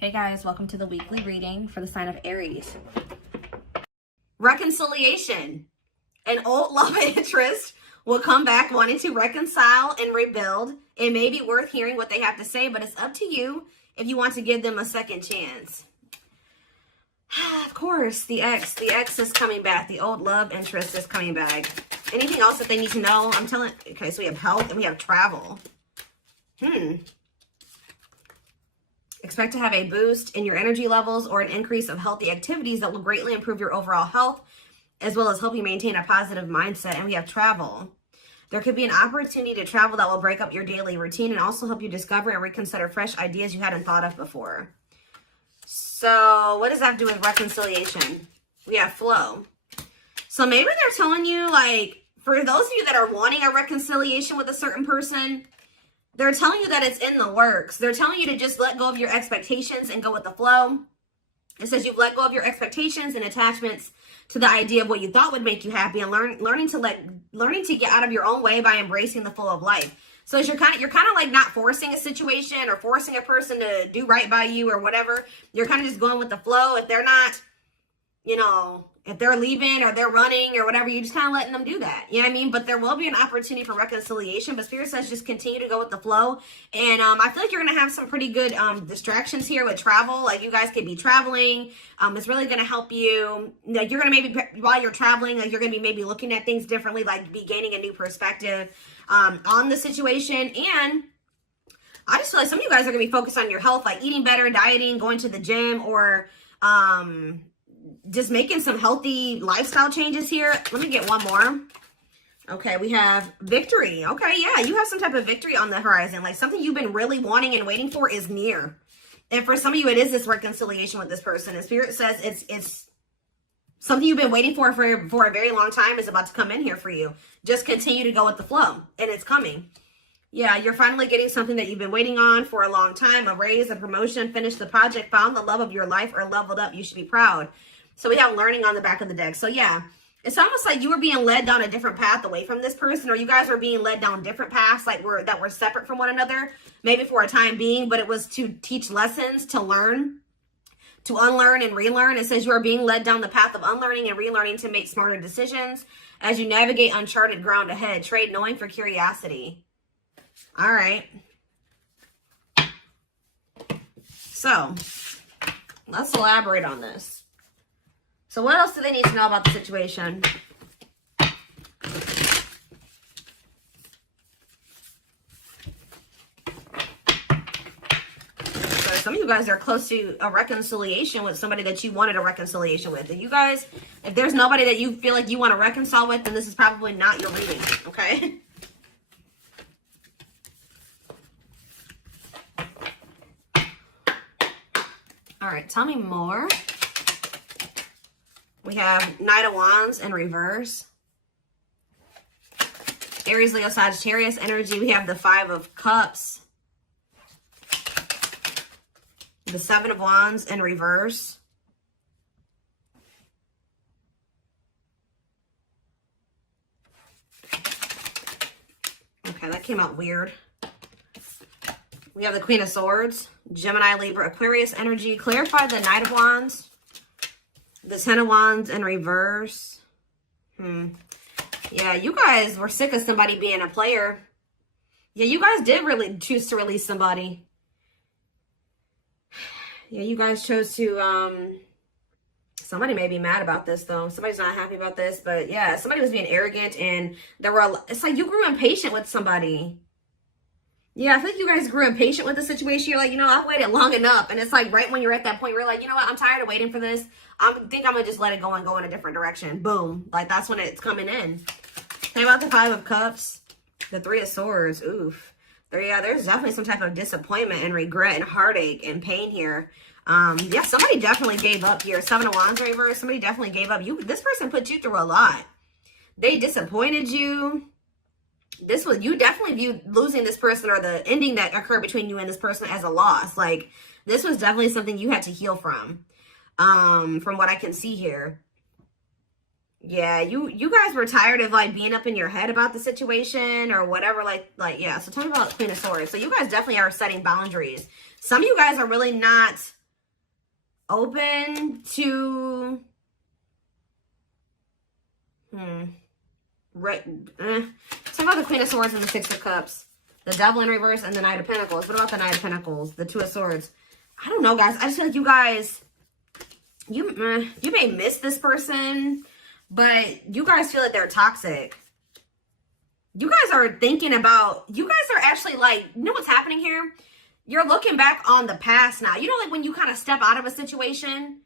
Hey guys, welcome to the weekly reading for the sign of Aries. Reconciliation. An old love interest will come back wanting to reconcile and rebuild. It may be worth hearing what they have to say, but it's up to you if you want to give them a second chance. Of course, the ex is coming back. The old love interest is coming back. Anything else that they need to know? Okay, so we have health and we have travel. Expect to have a boost in your energy levels or an increase of healthy activities that will greatly improve your overall health, as well as help you maintain a positive mindset. And we have travel. There could be an opportunity to travel that will break up your daily routine and also help you discover and reconsider fresh ideas you hadn't thought of before. So what does that have to do with reconciliation? We have flow. So maybe they're telling you, like, for those of you that are wanting a reconciliation with a certain person, they're telling you that it's in the works. They're telling you to just let go of your expectations and go with the flow. It says you've let go of your expectations and attachments to the idea of what you thought would make you happy, and learning to get out of your own way by embracing the flow of life. So you're kind of like not forcing a situation or forcing a person to do right by you or whatever. You're kind of just going with the flow. If they're not, if they're leaving or they're running or whatever, you're just kind of letting them do that. You know what I mean? But there will be an opportunity for reconciliation. But Spirit says just continue to go with the flow. And I feel like you're going to have some pretty good distractions here with travel. Like you guys could be traveling. It's really going to help you. Like you're going to maybe, while you're traveling, like you're going to be maybe looking at things differently, like be gaining a new perspective on the situation. And I just feel like some of you guys are going to be focused on your health, like eating better, dieting, going to the gym, or just making some healthy lifestyle changes here. Let me get one more. Okay, we have victory. Okay, yeah, you have some type of victory on the horizon. Like something you've been really wanting and waiting for is near. And for some of you, it is this reconciliation with this person. And Spirit says it's something you've been waiting for a very long time is about to come in here for you. Just continue to go with the flow, and it's coming. Yeah, you're finally getting something that you've been waiting on for a long time. A raise, a promotion, finished the project, found the love of your life, or leveled up. You should be proud. So we have learning on the back of the deck. So yeah, it's almost like you were being led down a different path away from this person, or you guys were being led down different paths that were separate from one another, maybe for a time being, but it was to teach lessons, to learn, to unlearn and relearn. It says you are being led down the path of unlearning and relearning to make smarter decisions as you navigate uncharted ground ahead. Trade knowing for curiosity. All right. So let's elaborate on this. So what else do they need to know about the situation? So some of you guys are close to a reconciliation with somebody that you wanted a reconciliation with. And you guys, if there's nobody that you feel like you want to reconcile with, then this is probably not your reading, okay? All right, tell me more. We have Knight of Wands in reverse. Aries, Leo, Sagittarius energy. We have the Five of Cups. The Seven of Wands in reverse. Okay, that came out weird. We have the Queen of Swords. Gemini, Libra, Aquarius energy. Clarify the Knight of Wands. The Ten of Wands in reverse. Yeah, you guys were sick of somebody being a player. Yeah, you guys did really choose to release somebody. Yeah, you guys chose to, somebody may be mad about this though. Somebody's not happy about this, but yeah, somebody was being arrogant and it's like you grew impatient with somebody. Yeah, I think you guys grew impatient with the situation. You're like, I've waited long enough. And it's like right when you're at that point, you're like, you know what? I'm tired of waiting for this. I think I'm going to just let it go and go in a different direction. Boom. Like that's when it's coming in. Think about the Five of Cups. The Three of Swords. Oof. There's definitely some type of disappointment and regret and heartache and pain here. Yeah, somebody definitely gave up here. Seven of Wands reverse. Somebody definitely gave up. This person put you through a lot. They disappointed you. You definitely viewed losing this person or the ending that occurred between you and this person as a loss. Like this was definitely something you had to heal from what I can see here. Yeah, you guys were tired of like being up in your head about the situation or whatever. Yeah. So tell me about Queen of Swords. So you guys definitely are setting boundaries. Some of you guys are really not open to right. Talk about the Queen of Swords and the Six of Cups, the Devil in reverse, and the Knight of Pentacles. What about the Knight of Pentacles, the Two of Swords? I don't know, guys. I just feel like you guys, you may miss this person, but you guys feel like they're toxic. You guys are thinking about, you guys are actually like, you know what's happening here? You're looking back on the past now. You know, like when you kind of step out of a situation,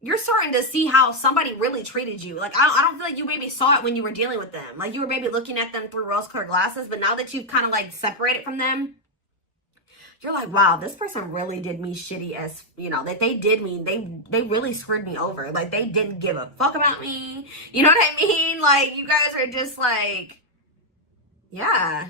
you're starting to see how somebody really treated you. Like, I don't feel like you maybe saw it when you were dealing with them. Like, you were maybe looking at them through rose-colored glasses, but now that you've kind of, like, separated from them, you're like, wow, this person really did me shitty as, you know, that they did me. They really screwed me over. Like, they didn't give a fuck about me. You know what I mean? Like, you guys are just like, yeah.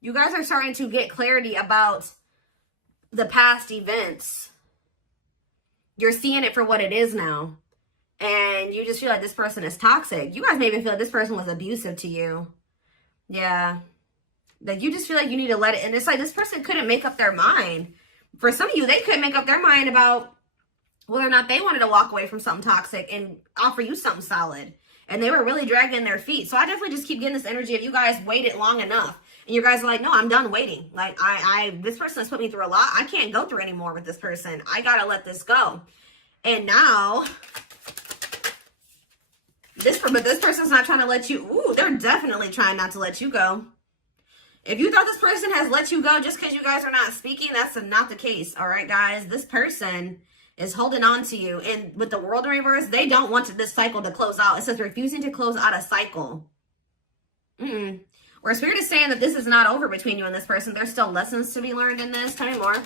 You guys are starting to get clarity about the past events. You're seeing it for what it is now. And you just feel like this person is toxic. You guys maybe feel like this person was abusive to you. Yeah. Like you just feel like you need to let it. And it's like this person couldn't make up their mind. For some of you, they couldn't make up their mind about whether or not they wanted to walk away from something toxic and offer you something solid. And they were really dragging their feet. So I definitely just keep getting this energy of you guys waited long enough. And you guys are like, no, I'm done waiting. Like, this person has put me through a lot. I can't go through anymore with this person. I got to let this go. And now, this person's not trying to let you, ooh, they're definitely trying not to let you go. If you thought this person has let you go just because you guys are not speaking, that's not the case. All right, guys, this person is holding on to you. And with the World in reverse, they don't want this cycle to close out. It says refusing to close out a cycle. Or Spirit is saying that this is not over between you and this person. There's still lessons to be learned in this. Tell me more.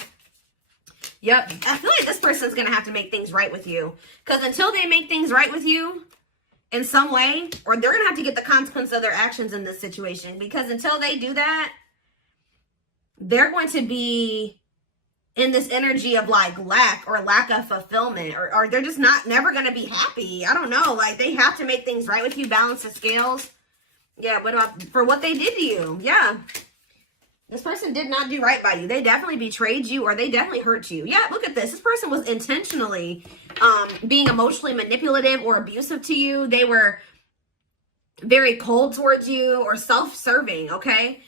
Yep. I feel like this person's going to have to make things right with you. Because until they make things right with you in some way, or they're going to have to get the consequence of their actions in this situation. Because until they do that, they're going to be in this energy of like lack of fulfillment. Or they're just never going to be happy. I don't know. Like they have to make things right with you. Balance the scales. Yeah, what about for what they did to you? Yeah. This person did not do right by you. They definitely betrayed you or they definitely hurt you. Yeah, look at this. This person was intentionally being emotionally manipulative or abusive to you. They were very cold towards you or self-serving, okay?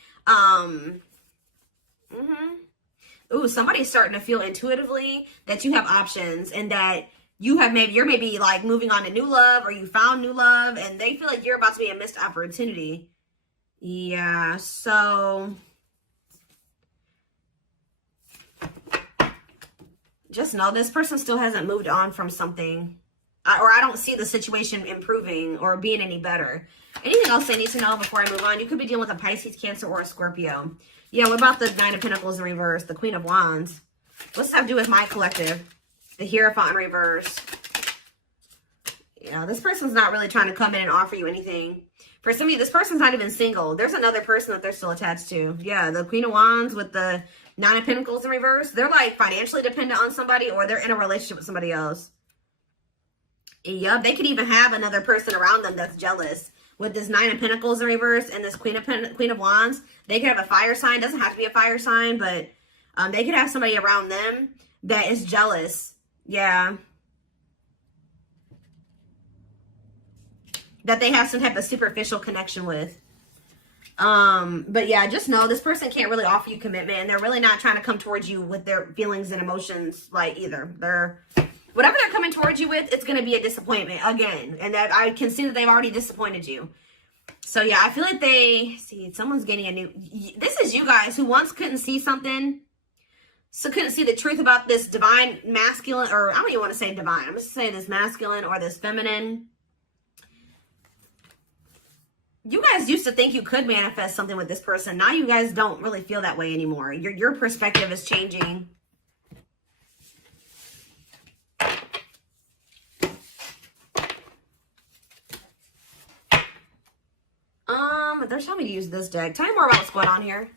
Ooh, somebody's starting to feel intuitively that you have options and that you're maybe like moving on to new love or you found new love and they feel like you're about to be a missed opportunity. Yeah, so just know this person still hasn't moved on from something or I don't see the situation improving or being any better. Anything else I need to know before I move on? You could be dealing with a Pisces, Cancer, or a Scorpio. Yeah, what about the Nine of Pentacles in reverse, the Queen of Wands? What's that have to do with my collective? The Hierophant in reverse. Yeah, this person's not really trying to come in and offer you anything. For some of you, this person's not even single. There's another person that they're still attached to. Yeah, the Queen of Wands with the Nine of Pentacles in reverse. They're like financially dependent on somebody or they're in a relationship with somebody else. Yep, they could even have another person around them that's jealous. With this Nine of Pentacles in reverse and this Queen of Wands, they could have a fire sign. Doesn't have to be a fire sign, but they could have somebody around them that is jealous. Yeah. That they have some type of superficial connection with. But yeah, just know this person can't really offer you commitment and they're really not trying to come towards you with their feelings and emotions like either. Whatever they're coming towards you with, it's going to be a disappointment again. And that I can see that they've already disappointed you. So yeah, I feel like someone's getting a new, this is you guys who once couldn't see something. So couldn't see the truth about this divine masculine, or I don't even want to say divine. I'm just saying this masculine or this feminine. You guys used to think you could manifest something with this person. Now you guys don't really feel that way anymore. Your perspective is changing. They're telling me to use this deck. Tell me more about what's going on here.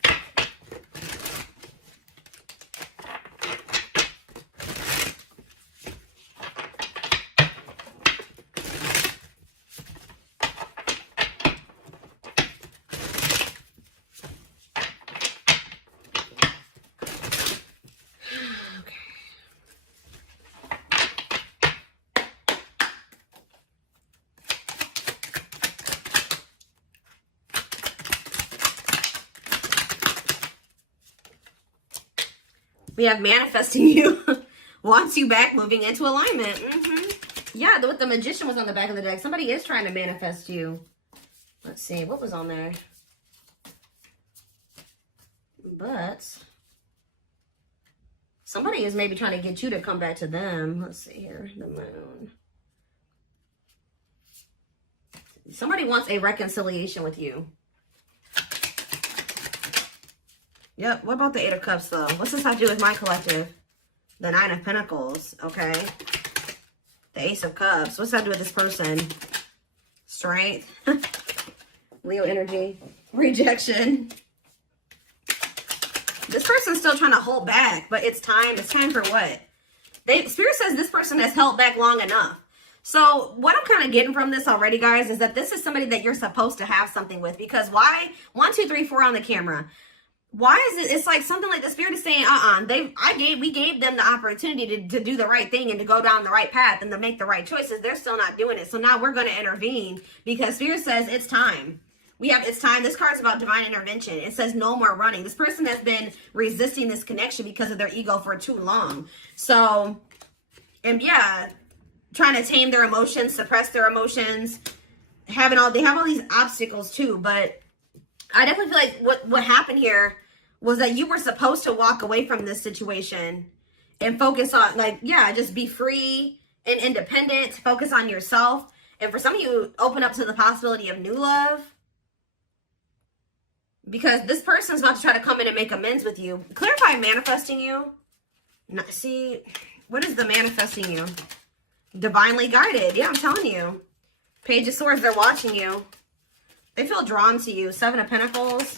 We have manifesting you. Wants you back, moving into alignment. Yeah, the Magician was on the back of the deck. Somebody is trying to manifest you. Let's see. What was on there? But somebody is maybe trying to get you to come back to them. Let's see here. The Moon. Somebody wants a reconciliation with you. Yep. What about the Eight of Cups, though? What's this have to do with my collective? The Nine of Pentacles. Okay. The Ace of Cups. What's that do with this person? Strength. Leo energy. Rejection. This person's still trying to hold back, but it's time. It's time for what? Spirit says this person has held back long enough. So what I'm kind of getting from this already, guys, is that this is somebody that you're supposed to have something with. Because why? 1, 2, 3, 4 on the camera. Why is it? It's like something like the Spirit is saying, we gave them the opportunity to do the right thing and to go down the right path and to make the right choices. They're still not doing it. So now we're going to intervene because Spirit says it's time. It's time. This card is about divine intervention. It says no more running. This person has been resisting this connection because of their ego for too long. So, and yeah, trying to tame their emotions, suppress their emotions, they have all these obstacles too. But I definitely feel like what happened here was that you were supposed to walk away from this situation and focus on, just be free and independent, focus on yourself. And for some of you, open up to the possibility of new love. Because this person's about to try to come in and make amends with you. Clarify manifesting you. See, what is the manifesting you? Divinely guided. Yeah, I'm telling you. Page of Swords, they're watching you. They feel drawn to you. Seven of Pentacles.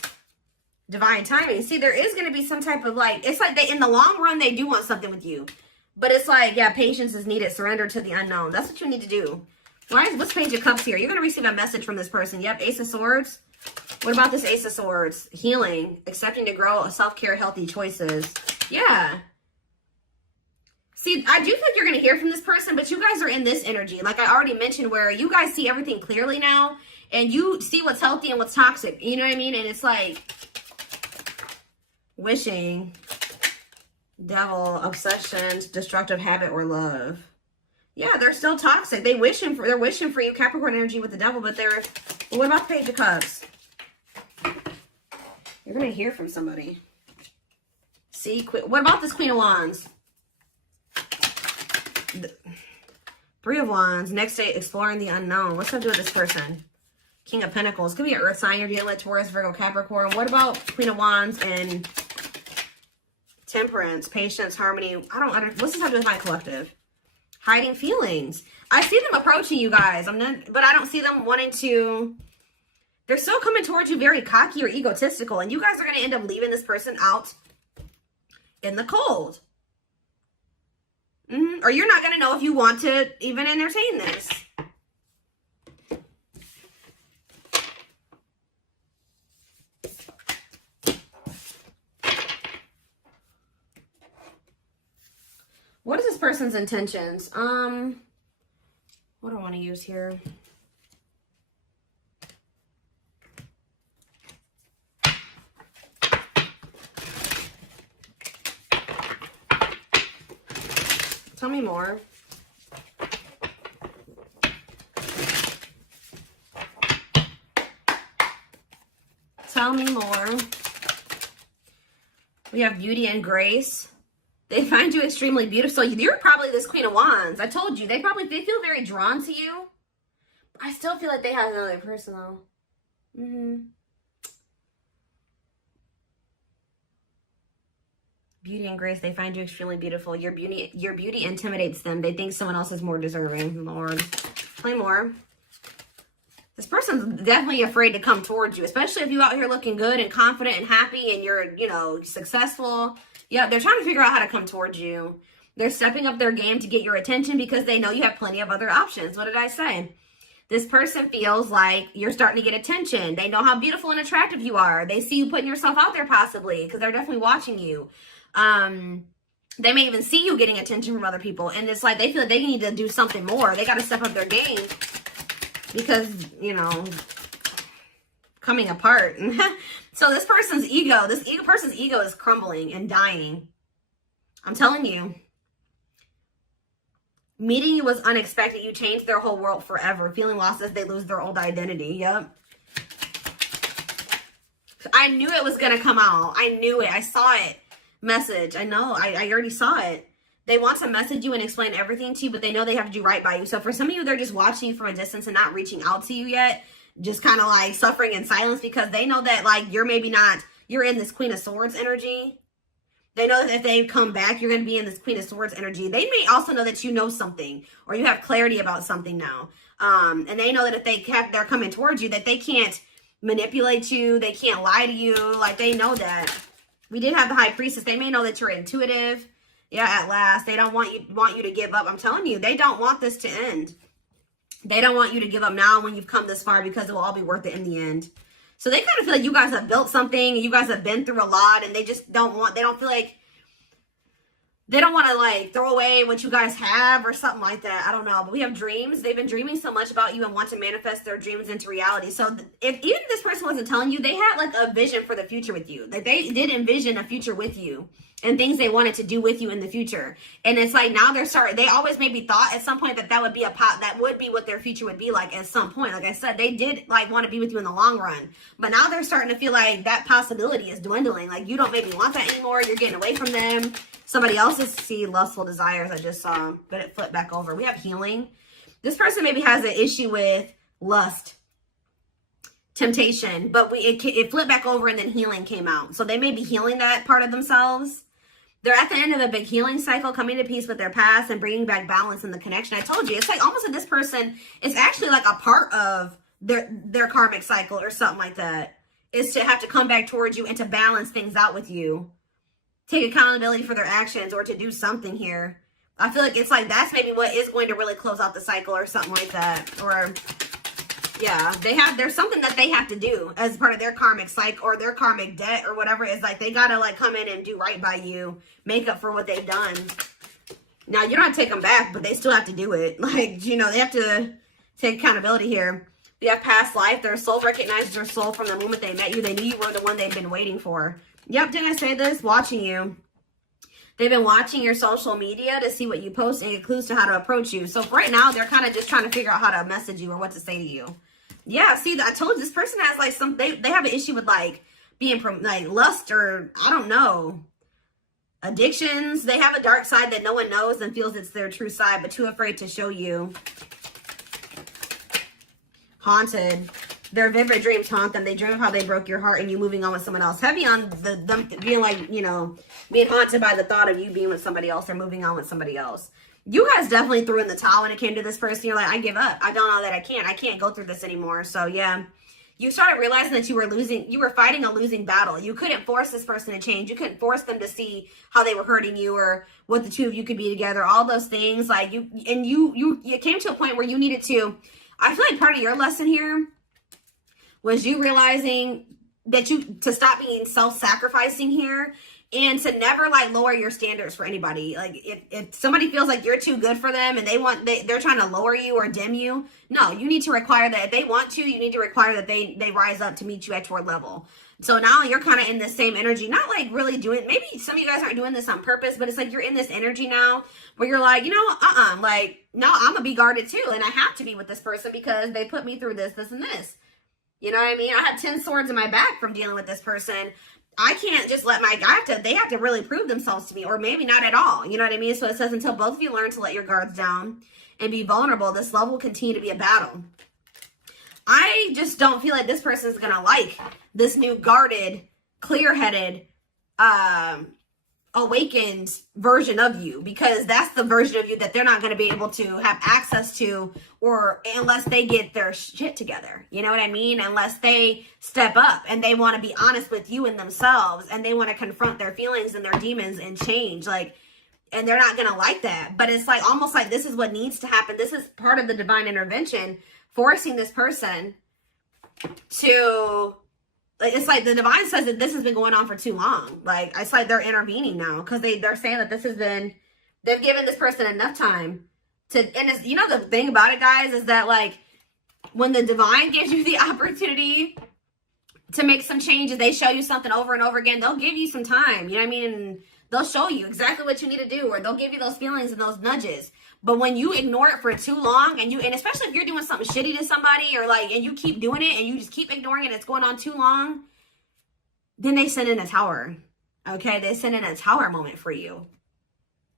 Divine timing. See, there is going to be some type of it's like in the long run, they do want something with you. But it's like, yeah, patience is needed. Surrender to the unknown. That's what you need to do. What's Page of Cups here? You're going to receive a message from this person. Yep, Ace of Swords. What about this Ace of Swords? Healing, accepting to grow, self-care, healthy choices. Yeah. See, I do think you're going to hear from this person, but you guys are in this energy. Like I already mentioned, where you guys see everything clearly now, and you see what's healthy and what's toxic. You know what I mean? And it's like wishing, devil, obsession, destructive habit, or love. Yeah, they're still toxic. They're wishing for you, Capricorn energy with the devil, but what about the Page of Cups? You're going to hear from somebody. See, what about this Queen of Wands? Three of Wands. Next day, exploring the unknown. What's that do with this person? King of Pentacles. Could be an earth sign you're dealing with, Taurus, Virgo, Capricorn. What about Queen of Wands and Temperance, patience, harmony? What's this have to do with my collective? Hiding feelings. I see them approaching you guys. But I don't see them wanting to. They're still coming towards you very cocky or egotistical. And you guys are going to end up leaving this person out in the cold. Or you're not going to know if you want to even entertain this. What is this person's intentions? What do I want to use here? Tell me more. Tell me more. We have beauty and grace. They find you extremely beautiful. So you're probably this Queen of Wands. I told you. They feel very drawn to you. I still feel like they have another person though. Beauty and grace, they find you extremely beautiful. Your beauty intimidates them. They think someone else is more deserving. Lord. Play more. This person's definitely afraid to come towards you, especially if you're out here looking good and confident and happy and you're, successful. Yeah, they're trying to figure out how to come towards you. They're stepping up their game to get your attention because they know you have plenty of other options. What did I say? This person feels like you're starting to get attention. They know how beautiful and attractive you are. They see you putting yourself out there possibly because they're definitely watching you. They may even see you getting attention from other people. And it's like they feel like they need to do something more. They got to step up their game because, coming apart. So this person's ego is crumbling and dying. I'm telling you. Meeting you was unexpected. You changed their whole world forever. Feeling lost as they lose their old identity. Yep. I knew it was going to come out. I knew it. I saw it. Message. I know. I already saw it. They want to message you and explain everything to you, but they know they have to do right by you. So for some of you, they're just watching you from a distance and not reaching out to you yet. Just kind of like suffering in silence because they know that like you're maybe not, you're in this Queen of Swords energy. They know that if they come back, you're going to be in this Queen of Swords energy. They may also know that you know something or you have clarity about something now. And they know that if they're coming towards you, that they can't manipulate you. They can't lie to you. Like, they know that. We did have the High Priestess. They may know that you're intuitive. Yeah, at last. They don't want you to give up. I'm telling you, they don't want this to end. They don't want you to give up now when you've come this far because it will all be worth it in the end. So they kind of feel like you guys have built something, you guys have been through a lot, and they just don't want to like throw away what you guys have or something like that. I don't know, but we have dreams. They've been dreaming so much about you and want to manifest their dreams into reality. So if even this person wasn't telling you, they had like a vision for the future with you. Like they did envision a future with you and things they wanted to do with you in the future. And it's like now they always maybe thought at some point that would be that would be what their future would be like at some point. Like I said, they did like want to be with you in the long run, but now they're starting to feel like that possibility is dwindling. Like you don't maybe want that anymore. You're getting away from them. Somebody else's lustful desires I just saw, but it flipped back over. We have healing. This person maybe has an issue with lust, temptation, but it flipped back over and then healing came out. So they may be healing that part of themselves. They're at the end of a big healing cycle, coming to peace with their past and bringing back balance in the connection. I told you, it's like almost that this person is actually like a part of their karmic cycle or something like that. Is to have to come back towards you and to balance things out with you. Take accountability for their actions or to do something here. I feel like it's like that's maybe what is going to really close out the cycle or something like that. Or yeah, there's something that they have to do as part of their karmic cycle or their karmic debt or whatever it is. Like they gotta like come in and do right by you, make up for what they've done. Now you don't have to take them back, but they still have to do it. Like, you know, they have to take accountability here. We have past life. Their soul recognizes their soul from the moment they met you. They knew you were the one they've been waiting for. Yep, didn't I say this? Watching you. They've been watching your social media to see what you post and get clues to how to approach you. So for right now, they're kind of just trying to figure out how to message you or what to say to you. Yeah, see, I told you this person has like they have an issue with like being like lust or I don't know, addictions. They have a dark side that no one knows and feels it's their true side, but too afraid to show you. Haunted. Their vivid dreams haunt them. They dream of how they broke your heart and you moving on with someone else. Heavy on them being like, you know, being haunted by the thought of you being with somebody else or moving on with somebody else. You guys definitely threw in the towel when it came to this person. You're like, I give up. I don't know that I can't go through this anymore. So yeah, you started realizing that you were fighting a losing battle. You couldn't force this person to change. You couldn't force them to see how they were hurting you or what the two of you could be together. All those things like you came to a point where you needed to, I feel like part of your lesson here was you realizing that to stop being self-sacrificing here and to never like lower your standards for anybody. Like if somebody feels like you're too good for them and they're trying to lower you or dim you, no, you need to require that if they want to, you need to require that they rise up to meet you at your level. So now you're kind of in the same energy, not like really doing, maybe some of you guys aren't doing this on purpose, but it's like you're in this energy now where you're like, you know, like, no, I'm gonna be guarded too. And I have to be with this person because they put me through this, and this. You know what I mean? I have 10 swords in my back from dealing with this person. I can't just let they have to really prove themselves to me, or maybe not at all. You know what I mean? So it says, until both of you learn to let your guards down and be vulnerable, this love will continue to be a battle. I just don't feel like this person is going to like this new guarded, clear-headed, awakened version of you, because that's the version of you that they're not going to be able to have access to, or unless they get their shit together. You know what I mean? Unless they step up and they want to be honest with you and themselves, and they want to confront their feelings and their demons and change, like, and they're not going to like that. But it's like almost like this is what needs to happen. This is part of the divine intervention, forcing this person to, like, it's like the divine says that this has been going on for too long. Like, it's like they're intervening now because they're saying that this has been, they've given this person enough time to, and it's, you know, the thing about it, guys, is that like when the divine gives you the opportunity to make some changes, they show you something over and over again, they'll give you some time. You know what I mean? And They'll show you exactly what you need to do, or they'll give you those feelings and those nudges. But when you ignore it for too long, and especially if you're doing something shitty to somebody, or like, and you keep doing it and you just keep ignoring it, it's going on too long, then they send in a tower. Okay, they send in a tower moment for you.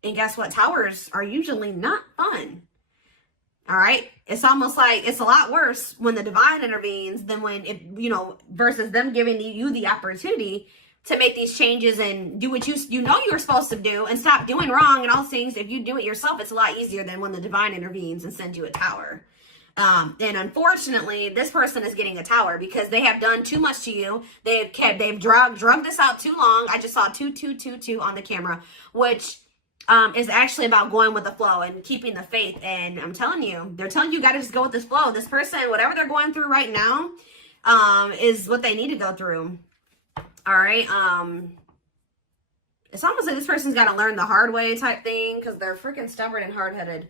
And guess what? Towers are usually not fun. All right. It's almost like it's a lot worse when the divine intervenes than when, versus them giving you the opportunity to make these changes and do what you know you're supposed to do and stop doing wrong and all things. If you do it yourself, it's a lot easier than when the divine intervenes and sends you a tower. And unfortunately, this person is getting a tower because they have done too much to you. They've drugged this out too long. I just saw 2222 on the camera, which is actually about going with the flow and keeping the faith. And I'm telling you, they're telling you got to just go with this flow. This person, whatever they're going through right now, is what they need to go through. All right. It's almost like this person's got to learn the hard way type thing because they're freaking stubborn and hard-headed.